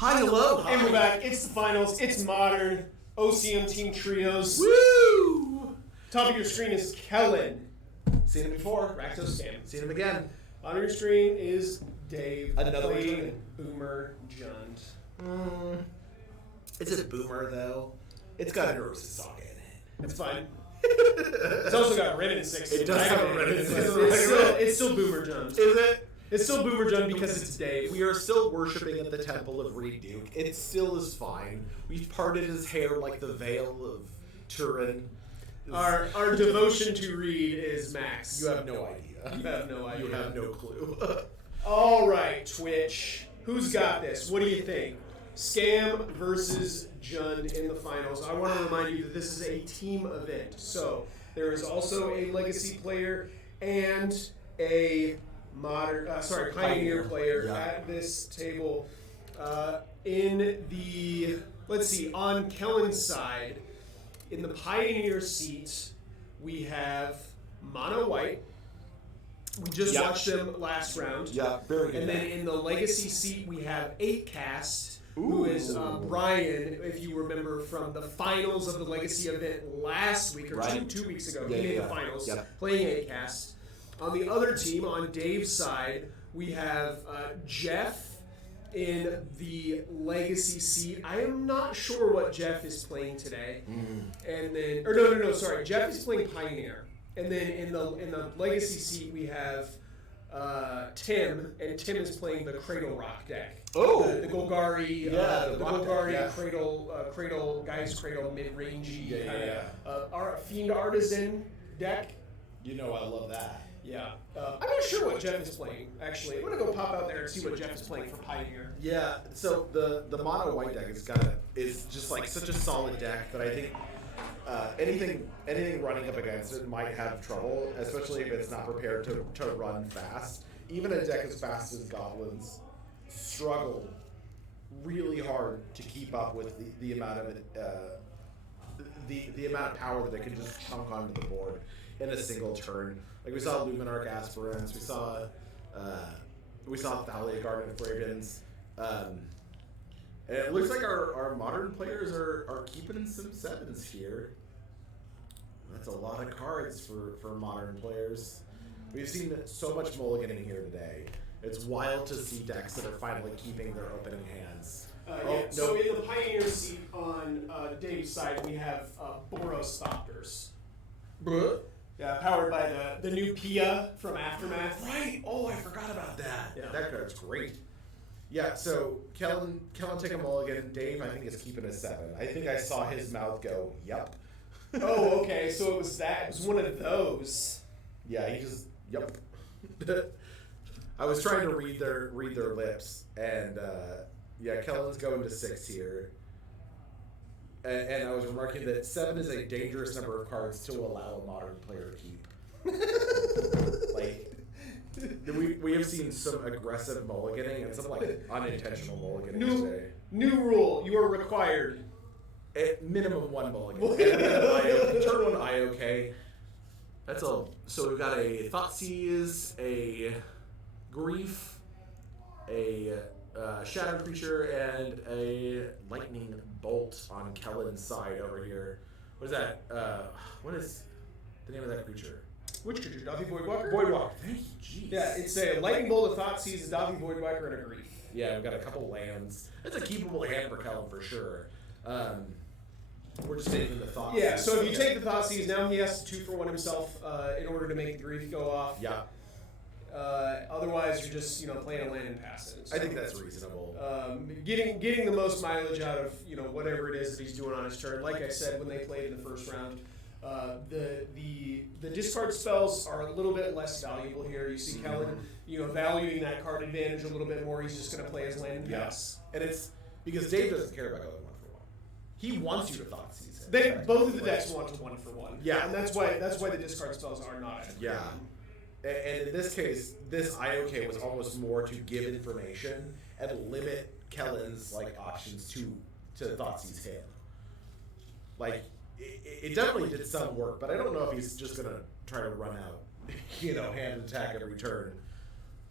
Hi, hello. And we're back. It's the finals. It's modern. OCM team trios. Woo! Top of your screen is Kellen. Seen him before. Rakdos Sam. Seen him again. On your screen is Dave. Another playing returning. Boomer Jund. Is it Boomer, though? It's got a Ursa Saga in it. It's fine. It's also got Ren in 6. It does have a Ren in 6. It's still Boomer Jund. Is it? It's still Boomer Jund because it's Dave. We are still worshipping at the temple of Reed Duke. It still is fine. We've parted his hair like the veil of Turin. Our devotion to Reed is max. You have no idea. You have no idea. You have no clue. All right, Twitch. Who's got this? What do you think? Scam versus Jund in the finals. I want to remind you that this is a team event. So there is also a legacy player and a pioneer player at this table. Let's see, on Kellen's side, in the pioneer seats, we have Mono White. We just watched them last round. Yeah, very good. And then in the legacy seat, we have 8Cast, who is Brian, if you remember from the finals of the legacy event last week, or two weeks ago. He made the finals, playing 8Cast. On the other team, on Dave's side, we have Jeff in the legacy seat. I am not sure what Jeff is playing today. And then, sorry, Jeff is playing Pioneer. And then in the legacy seat, we have Tim, and Tim is playing the Cradle Rock deck. Oh, the Golgari, Cradle, Guy's Cradle, mid-rangey Fiend Artisan deck. You know I love that. Yeah. I'm not sure what Jeff is playing, actually. I'm going to go pop out there and see what Jeff is playing for Pioneer. Yeah, so the mono white deck is just like such a solid deck that I think anything running up against it might have trouble, especially if it's not prepared to run fast. Even a deck as fast as Goblins struggle really hard to keep up with the amount of the amount of power that it can just chunk onto the board in a single turn. Like we saw Luminarch Aspirants, we saw Thalia Garden of Ravens, and it looks like our modern players are keeping in some sevens here. That's a lot of cards for modern players. We've seen so much mulliganing here today. It's wild to see decks that are finally keeping their opening hands. So in the Pioneer seat on Dave's side, we have Boros Thopters. Yeah, powered by the new Pia from Aftermath. Right. Oh, I forgot about that. Yeah. That card's great. Yeah. So Kellen take a mulligan. Dave, I think, is keeping a 7. I think I saw his mouth go, "Yep." Oh, okay. So it was that. It was one of those. Yeah, he just yep. I was trying to read their lips, and Kellen's going to 6 here. And I was remarking that 7 is a dangerous number of cards to allow a modern player to keep. Like, we have seen some aggressive mulliganing and some like unintentional mulliganing today. New rule: you are required at minimum 1 mulligan. Turn 1 IOK. That's all. So we've got a Thoughtseize, a Grief, a Shadow Creature, and a Lightning Bolt on Kellen's side over here. What is that? What is the name of that creature? Which creature? Davi Voidwalker? Voidwalker. Thank you. Jeez. Yeah, it's a Lightning Bolt, a Thoughtseize, a Davi Voidwalker, and a Grief. Yeah, we've got a couple lands. That's a keepable hand for Kellen for sure. We're just taking the Thoughtseize. Yeah, so if you take the Thoughtseize, now he has to 2-for-1 himself in order to make the Grief go off. Yeah. Otherwise, you're just playing a land and pass it. So, I think that's reasonable. Getting the most mileage out of whatever it is that he's doing on his turn. Like I said when they played in the first round, the discard spells are a little bit less valuable here. You see Kellen, valuing that card advantage a little bit more. He's just going to play his land and pass. And it's because Dave doesn't care about going 1-for-1. He wants you to Thoughtseize him. Both of the decks want to 1-for-1. Yeah, and that's why the discard spells are not. Yeah. And in this case, this IOK was almost more to give information and limit Kellen's options to Thoughtseize him. Like it definitely did some work, but I don't know if he's just gonna try to run out, hand attack every turn.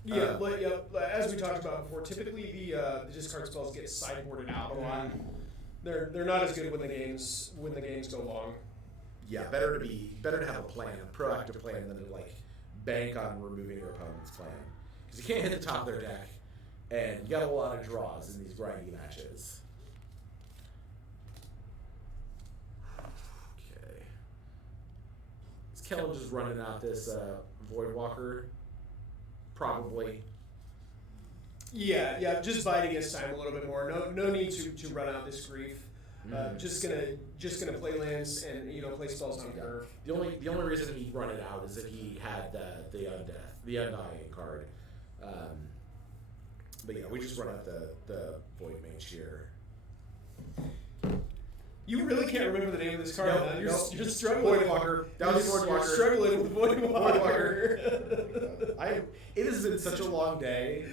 As we talked about before, typically the discard spells get sideboarded out a lot. They're not as good when the games go long. Yeah, better to have a plan, a proactive plan, than to like bank on removing your opponent's plan, because you can't hit the top of their deck, and you got a lot of draws in these grindy matches. Okay, is Kellen just running out this Voidwalker? Probably. Yeah, just biding his time a little bit more. No need to run out this grief. Just gonna play lands and play spells on curve. The only reason he run it out is that he had the Undying card. But yeah, we just run out the Void Mage here. You really can't remember the name of this card. You're struggling. Voidwalker. That was Voidwalker. You're struggling with Voidwalker. It has been such a long day.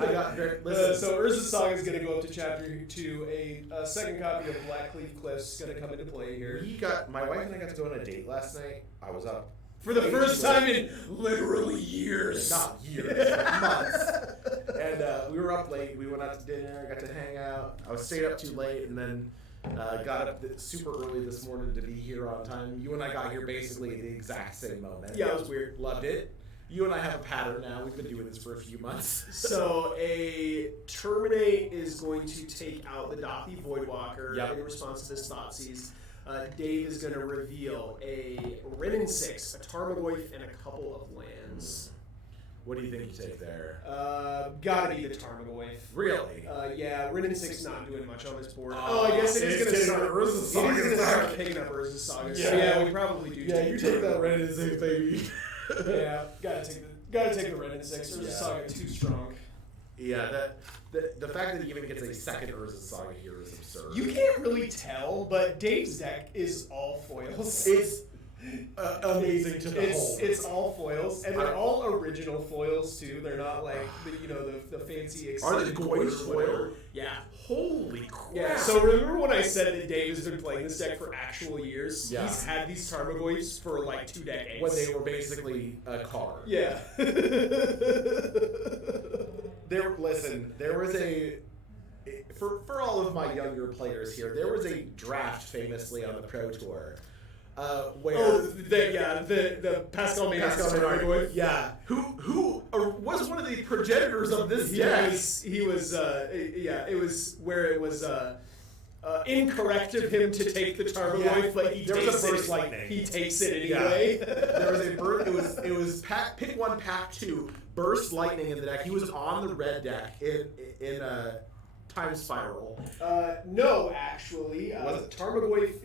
I got very. So Urza's Saga is going to go up to Chapter 2. A second copy of Blackleaf Cliffs is going to come into play here. My wife and I got to go on a date last night. I was up for the first time in literally years. Not years, months. And we were up late. We went out to dinner. Got to hang out. I was stayed up too late, and then. Got up super early this morning to be here on time. You and I got here basically at the exact same moment. Yeah, it was weird. Loved it. You and I have a pattern now. We've been doing this for a few months. So a Terminate is going to take out the Dothy Voidwalker in response to this Thoughtseize. Dave is going to reveal a Wrenn 6, a Tarmogoyf, and a couple of lands. What do you think you take there? Gotta be the Tarmogoyf. Really? Yeah, Wrenn 6 not doing much on this board. I guess it is going to start Urza's Saga. It is going to start picking up Urza's Saga. Yeah, we probably do. Yeah, you take that Wrenn 6, baby. Yeah, gotta take the Wrenn 6. Urza's Saga too strong. Yeah, the fact that he even gets a second Urza's Saga here is absurd. You can't really tell, but Dave's deck is all foils. It's amazing to behold. It's all foils, and they're all original foils too. They're not like the fancy. Are they Goy's foil? Yeah. Holy crap! Yeah. So remember when I said that Dave has been playing this deck for actual years? Yeah. He's had these Tarmogoyfs for like 2 decades. When they were basically a card. Yeah. There was a. For all of my younger players here, there was a draft famously on the Pro Tour. Where the Pascal Maynard, yeah, who was one of the progenitors of this deck. It was where it was incorrect of him to take the Tarmogoyf, but there was a burst lightning. He takes it anyway. There was a burst. It was pick 1, pack 2, burst lightning in the deck. He was on the red deck in Time Spiral. No, actually, Terminate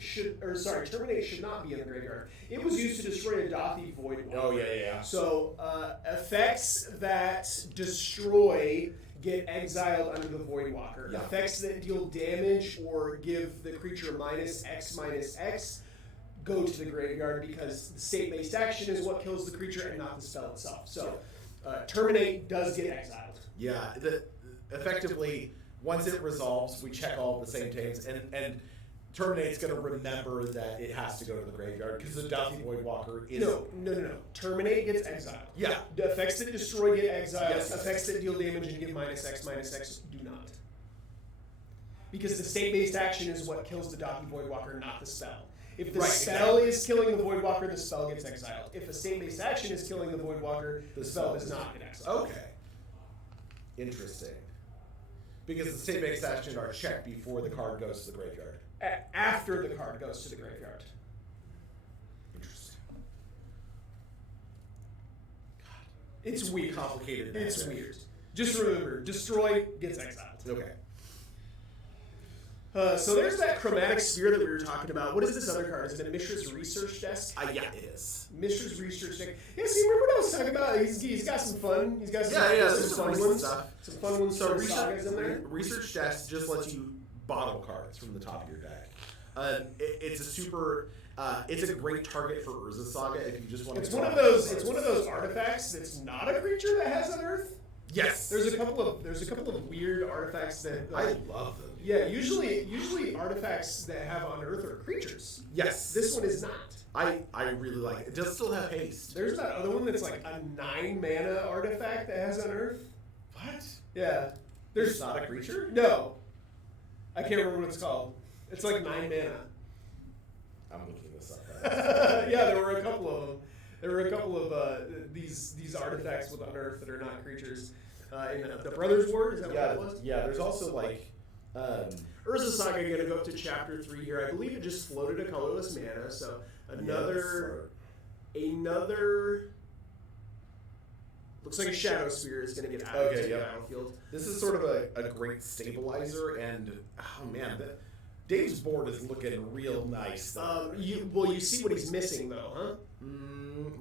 should not be in the graveyard. It was used to destroy a Dothy Voidwalker. Oh yeah. So effects that destroy get exiled under the Voidwalker. Yeah. Effects that deal damage or give the creature -X go to the graveyard, because the state-based action is what kills the creature and not the spell itself. So Terminate does get exiled. Yeah, effectively. Once it resolves, we check all the same things, and Terminate's going to remember that it has to go to the graveyard, because the Dothy Voidwalker is... No. Terminate gets exiled. Yeah. The effects that destroy get exiled. Yes. Effects that deal damage and give -X do not. Because the state-based action is what kills the Dothy Voidwalker, not the spell. If the spell is killing the Voidwalker, the spell gets exiled. If a state-based action is killing the Voidwalker, the spell does not get exiled. Okay. Interesting. Because the state-based actions are checked before the card goes to the graveyard. After the card goes to the graveyard. Interesting. God. It's weird. Complicated. It's weird. Just remember, destroy gets exiled. Okay. So there's that Chromatic Sphere that we were talking about. What is this other card? Is it a Mishra's Research Desk? Yeah, it is. Mishra's Research Desk. Yeah, see, remember what I was talking about? He's got some fun. He's got some fun ones. Some fun ones. So sagas in there. Research Desk just lets you bottle cards from the top of your deck. It's a super. It's a great target for Urza's Saga if you just want to. It's one of those artifacts that's not a creature that has Unearth. Yes. There's a couple of weird artifacts that I love them. Yeah, usually artifacts that have Unearth are creatures. Yes. This one is not. I really like it. It does still have haste. There's that other one that's like a 9 mana artifact that has Unearth. What? Yeah. There's not a creature? No. I can't remember what it's called. It's like 9 mana. I'm looking this up. Yeah, there were a couple of them. There were a couple of these artifacts with Unearth that are not creatures. In the Brothers War, is that what that was? Yeah, there's also like... Urza Saga going to go up to Chapter 3 here. I believe it just floated a colorless mana, so another... Looks like a Shadow Sphere is going to get added to the battlefield. This is sort of a great stabilizer, and oh man, Dave's board is looking real nice. You see what he's missing though, huh?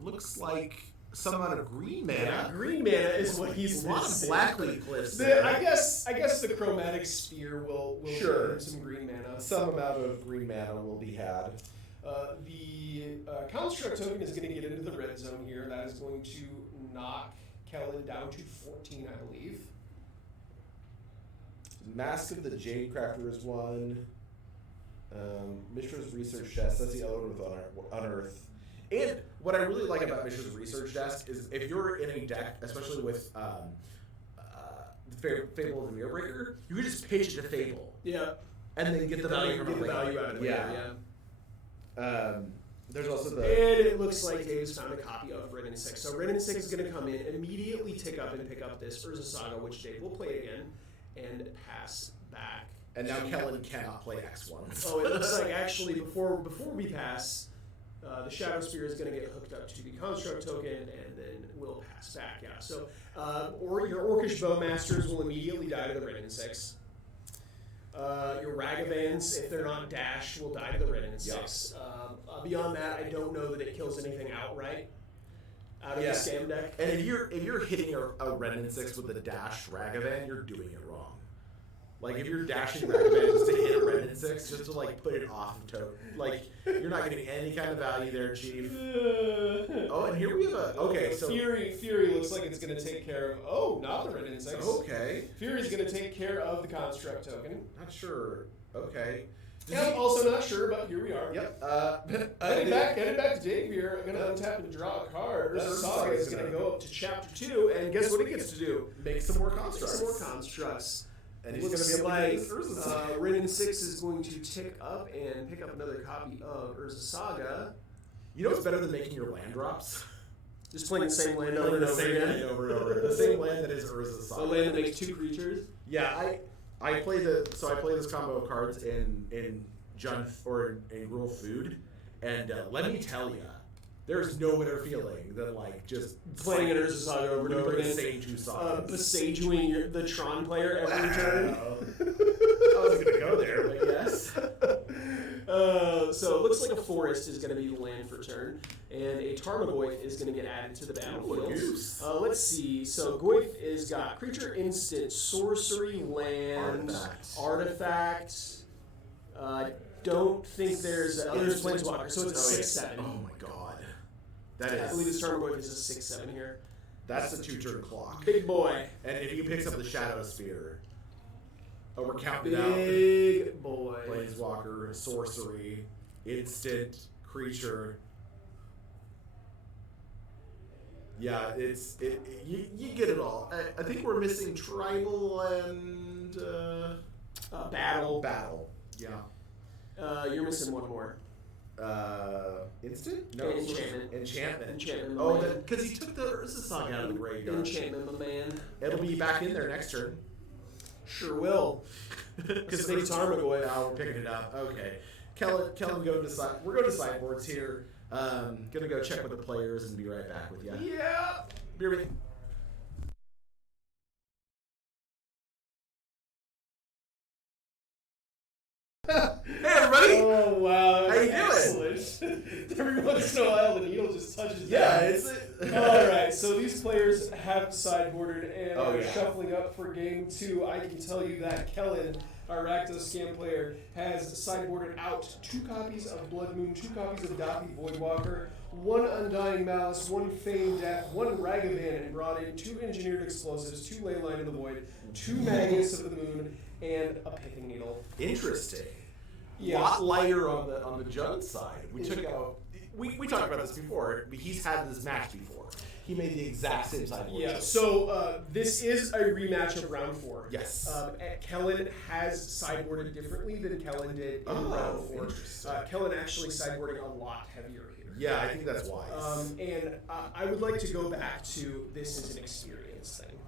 Looks like some amount of green mana. Yeah, green mana is what he's missing. A lot of Blackleaf cliffs. I guess the Chromatic Sphere will sure give some green mana. Some amount of green mana will be had. The Construct token is going to get into the red zone here. That is going to knock Kellen down to 14, I believe. Mask of the Jadecrafter is one. Mishra's Research Desk, that's the other one with Unearth. And what I really like about Mishra's Research Desk is if you're in a deck, especially with Fable of the Mirrorbreaker, you can just pitch it to Fable. Yeah. And then get the value from it. Out of it. Yeah. There's also the... And it looks like Dave's found a copy of Ren and 6. So Ren and 6 is going to come in, immediately pick up this Urza Saga, which Dave will play again, and pass back. And now Kellen cannot play X1. Oh, it looks like actually before we pass, the Shadow Spear is going to get hooked up to the Construct token, and then we'll pass back. Yeah. So or your Orcish Bowmasters will immediately die to the Ren and 6. Your Ragavans, if they're not dashed, will die to the Ren and 6. Beyond that, I don't know that it kills anything outright out of the scam deck. And if you're hitting a Ren and 6 with a dash Ragavan, you're doing it wrong. Like if you're dashing Ragavan just to hit a Ren and 6, just to like put it off of token, like you're not getting any kind of value there, Chief. Oh, and here we have so Fury looks like it's going to take care of. Oh, not the Ren and 6. Okay. Fury's going to take care of the Construct token. Not sure. Okay. Yeah, also not sure, but here we are. Yep. Headed back to Dave here. I'm going to untap and draw a card. Urza Saga is going to go up to Chapter 2, and guess what it gets to do? Make some more constructs. And he's going to be like, Ren and 6 is going to tick up and pick up another copy of Urza Saga. You know what's better than making your land drops? Just playing the same land over and over again. The same land that is Urza Saga. The land that makes 2 creatures? Yeah, I play this combo of cards in Jund or in Gruel Food, and let me tell you, there's no better feeling than like just playing an Urza Saga over and over again. Same 2 sagas. Besageing the Tron player every turn. I wasn't gonna go there, but yes. So it looks like a forest is going to be the land for turn, and a Tarmogoyf is going to get added to the battlefield. Let's see. So Goyf has got creature, instant, sorcery, land, artifact. Don't think there's Planeswalker, so it's a 6/7. Oh my god. I believe this Tarmogoyf is a 6/7 here. That's the 2-turn clock. Big boy. And if he picks up the Shadow Sphere, we're counting out. Big boy. Planeswalker, sorcery, instant, creature. Yeah, you get it all. I think we're missing tribal and battle. Battle. Yeah. You're missing one more. Instant? No. Enchantment. Oh, because he took the Urza Saga out of the graveyard. Enchantment, my man. It'll be back in there next turn. Sure will. Because they Tarmogoyf. Now we're picking it up. Okay. Kellen, we're going to sideboards here. Gonna go check with the players and be right back with you. Yeah. Be right back. Hey everybody! Oh wow! How you doing? Every once in a while, the needle just touches. Yeah, down. All right. So these players have sideboarded and are shuffling up for game 2. I can tell you that Kellen, our Rakdos scam player, has sideboarded out 2 copies of Blood Moon, 2 copies of Dathi Voidwalker, 1 Undying Malice, 1 Feigned Death, 1 Ragavan, and brought in 2 Engineered Explosives, 2 Leyline of the Void, 2 Magnus of the Moon, and a Pithing Needle. Interesting. Yeah. A lot lighter on the Jund side. We took out we talked about this before. He's had this match before. He made the exact same sideboard. Yeah, so this is a rematch of round 4. Yes. Kellen has sideboarded differently than Kellen did in round 4. Kellen actually sideboarding a lot heavier here. Yeah, I think that's wise. And I would like to go back to this as an experience thing.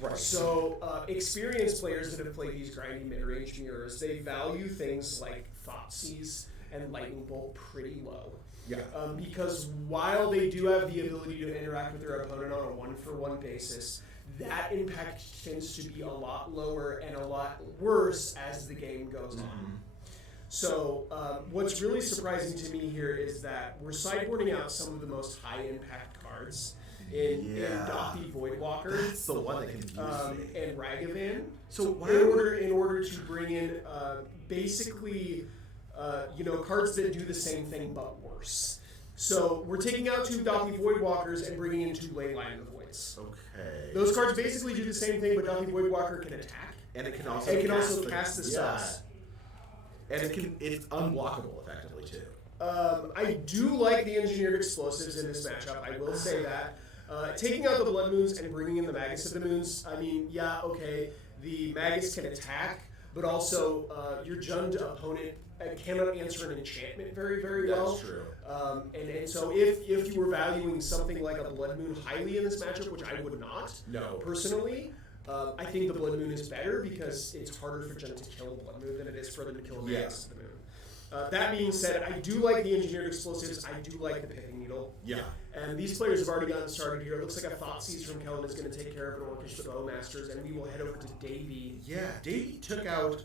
Right. So experienced players that have played these grindy mid-range mirrors, they value things like Thoughtseize and Lightning Bolt pretty low. Yeah. Because while they do have the ability to interact with their opponent on a one-for-one basis, that impact tends to be a lot lower and a lot worse as the game goes on. So what's really surprising to me here is that we're sideboarding out some of the most high-impact cards in Dothi Voidwalker. That's the one that confused me. And Ragavan. So in order to bring in basically cards that do the same thing but worse. So we're taking out 2 Dothi Voidwalkers and bringing in 2 Leyline of the Voids. Okay. Those cards basically do the same thing, but Dothi Voidwalker can attack. And it can also cast the spells. And it's unblockable effectively too. I do like the engineered explosives in this matchup. I will say that. Taking out the Blood Moons and bringing in the Magus of the Moons, I mean, yeah, okay, the Magus can attack, but also your Jund opponent cannot answer an enchantment very, very well. That's true. And so if you were valuing something like a Blood Moon highly in this matchup, which I would not, personally, I think the Blood Moon is better because it's harder for Jund to kill Blood Moon than it is for them to kill Magus of the Moon. That being said, I do like the engineered explosives. I do like the pithing needle. Yeah. And these players have already gotten started here. It looks like a Thoughtseize from Kellen is going to take care of an Orcish Bowmasters, and we will head over to Davey. Yeah, Davey took out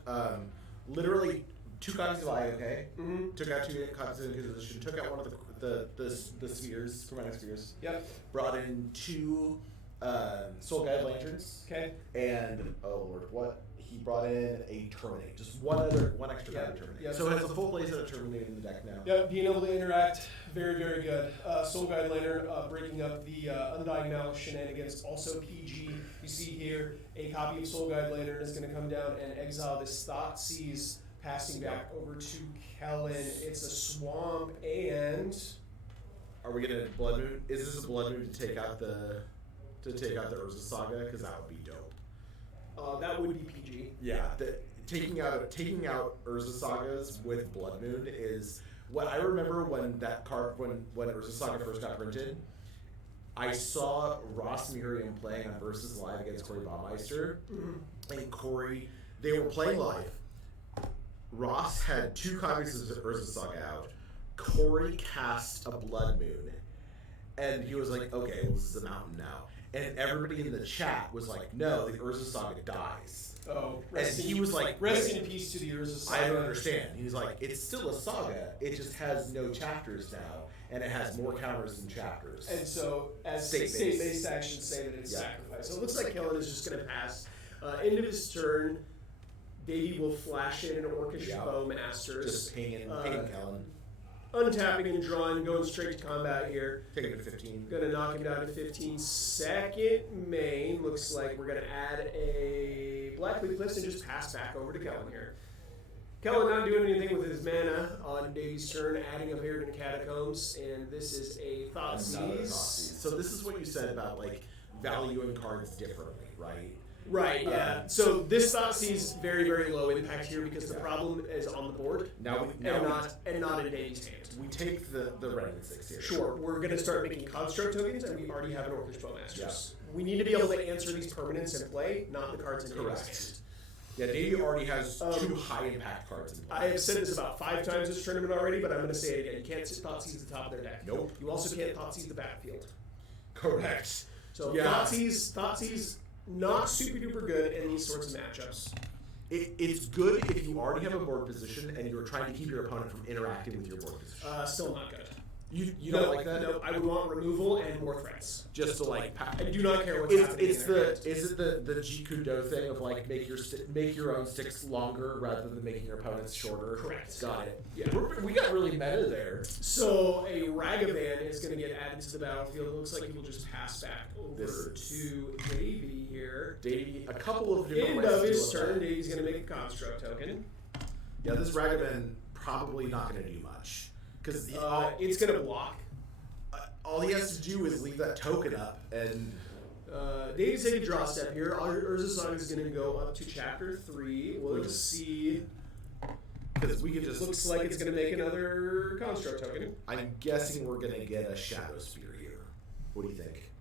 literally 2 copies of IOK. Took out 2 copies of Inquisition. Took out one of the spheres, chromatic spheres. Yep. Brought in 2 Soul Guide Lanterns. Okay. And oh lord, what? He brought in a Terminate, just one extra kind of Terminate. Yep. So it has a full play set of Terminate in the deck now. Yep, being able to interact, very, very good. Soul Guide Lantern breaking up the Undying Malice shenanigans, also PG. You see here, a copy of Soul Guide Lantern is going to come down and exile this Thoughtseize, passing back over to Kellen. It's a Swamp, and... Are we going to Blood Moon? Is this a Blood Moon to take out the Urza Saga? Because that would be dope. That would be PG. Yeah, taking out Urza Sagas with Blood Moon is what I remember when that card when Urza Saga first got printed. I saw Ross Miriam playing on Versus Live against Corey Baumeister, and Corey, they were playing live. Ross had 2 copies of Urza Saga out. Corey cast a Blood Moon, and he was like, "Okay, well, this is a mountain now." And everybody in the chat was like, "No, the Urza Saga dies." Oh, and he was like, "Rest in peace to the Urza Saga." I don't understand. He's like, "It's still a saga. It just has no chapters now, and it has more counters than chapters." And so, as state-based actions say that it's sacrificed. So it looks like Kellen is just going to pass. End of his turn, Davey will flash in an Orcish Bowmasters. Just pinging Kellen. Untapping and drawing, going straight to combat here. Taking it to 15. Gonna knock him down to 15. Second main, looks like we're gonna add a Black Leaf Cliffs and just pass back over to Kellen here. Kellen not doing anything with his mana on Davey's turn, adding a Verdant Catacombs, and this is a Thoughtseize. So this is what you said about like valuing cards differently, right? Right, yeah. So this Thoughtseize very, very low impact here because the problem is on the board and not in Davey's hand. We take the Renin 6 here. Sure, we're going to start making construct tokens, and we already have an Orcish Bowmasters. We need to be able to answer these permanents in play, not the cards in Davey's hand. Yeah, Davey already has 2 high impact cards in play. I have said this about 5 times this tournament already, but I'm going to say it again. You can't Thoughtseize the top of their deck. Nope. You also can't Thoughtseize the battlefield. Correct. So Thoughtseize, not super duper good in these sorts of matchups. It's good if you already have a board position and you're trying to keep your opponent from interacting with your board position. Still not good. You don't like that? No, I would want removal and more threats. Just to like, I do not care what's happening. Is it the Jikudo thing of like make your own sticks longer rather than making your opponent's shorter? Correct. Got it. Yeah, we got really meta there. So a Ragavan is going to get added to the battlefield. It looks like he will just pass back over to Davey here. Davey, a couple of different ways. End of his turn, Davey's going to make a construct token. Yeah, this Ragavan probably not going to do much. Because it's going to block. all he has to do is leave that token up, and Dave's taking a draw step here. Urza Saga is going to go up to Chapter 3. We'll just see. Because we can just... Looks like it's going to make another construct token. I'm guessing we're going to get a Shadow Spear here. What do you think?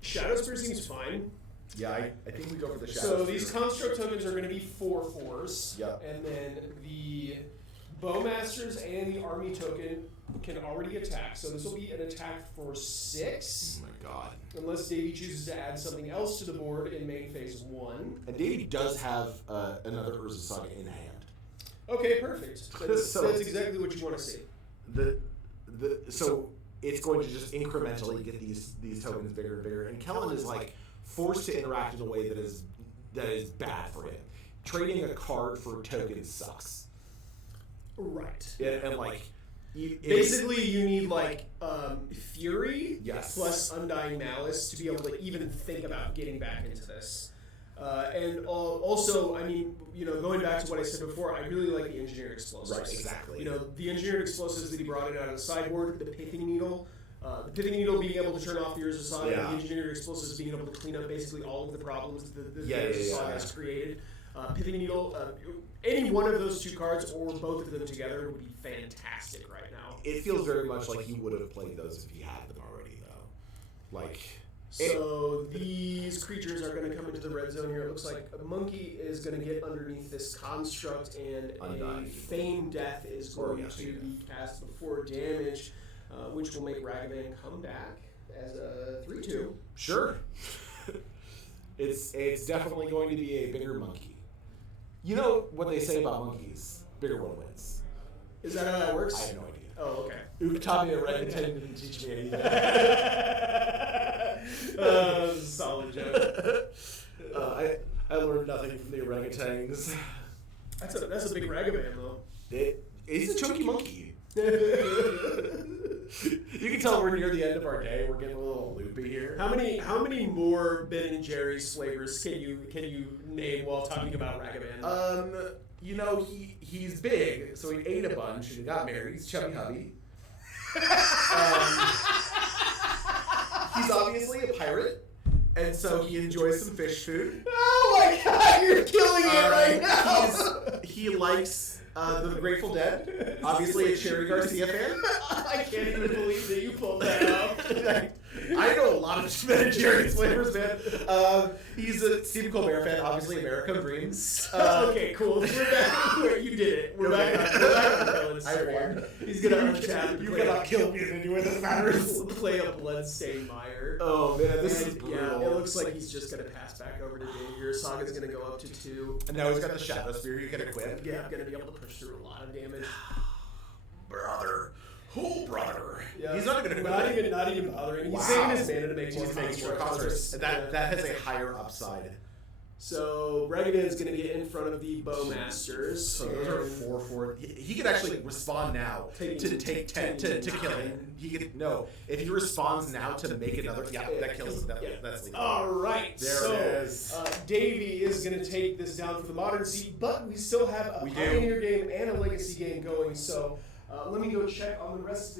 Shadow Spear seems fine. Yeah, I think we go for the Shadow So Spear. these construct tokens are going to be 4/4s. Yep. And then the Bowmasters and the Army token can already attack. So this will be an attack for 6. Oh my god. Unless Davey chooses to add something else to the board in main phase 1. And Davey does have another Urza Saga in hand. Okay, perfect. That's exactly what you want to see. So it's going to just incrementally get these tokens bigger and bigger. And Kellen is like forced to interact in a way that is bad for him. Trading a card for tokens sucks. Right. And like basically you need like Fury yes. plus Undying Malice to be able to even think about getting back into this. And also, I mean, going back to what I said before, I really like the Engineered Explosives. Right, exactly. The Engineered Explosives that he brought in out of the sideboard, the Pithing Needle. The Pithing Needle being able to turn off the Urza Saga, and the Engineered Explosives being able to clean up basically all of the problems that the Urza Saga has created. Pithing Needle, any one of those 2 cards or both of them together would be fantastic right now. It feels very much like you would have played those if you had them already, though. Like... So these creatures are going to come into the red zone here. It looks like a monkey is going to get underneath this construct, and a Feign Death is going to be cast before damage, which will make Ragavan come back as a 3/2. Sure. It's definitely going to be a bigger monkey. You know what they say about monkeys? Bigger one wins. Is that how that works? I have no idea. Oh, okay. Ukatabi orangutan didn't teach me anything. Solid joke. I learned nothing from the orangutans. That's a big Ragavan, though. He's a chunky monkey. You can tell we're near the end of our day. We're getting a little loopy here. How many more Ben and Jerry's flavors can you name while talking about Ragavan? He's big, so he ate a bunch and he got married. He's chubby hubby. He's obviously a pirate, and so he enjoys some fish food. Oh my god, you're killing it right now! He likes the Grateful Dead. Obviously a Cherry Garcia fan. I can't even believe that you pulled that up. I know a lot of Ben and Jerry's flavors, man. He's a Stephen Colbert fan, obviously American Dreams. Okay, cool. We're back. You did it. We're back on the villain's I won. He's gonna untap. You cannot kill me in any way that matters. Play a Bloodstained Mire. Oh man, this is brutal. Yeah, it looks like he's just gonna pass back over to Dave here. Saga's gonna go up to 2. And now he's got the Shadow Spear he can equip. Yeah, I'm gonna be able to push through a lot of damage. Brother. Oh, brother. Yeah. He's not even equipping. Not even bothering. He's Wow. saving his mana to make more constructs. And that has a higher upside. So Ragavan's going to get in front of the Bowmasters. So those are 4/4. He could actually respond now to take 10 to kill him. He could if he responds now to make another. Yeah, that kills him. That's legal. All right. There it is. Davey is going to take this down for the Modern seat, but we still have a Pioneer game and a Legacy game going. So let me go check on the rest of the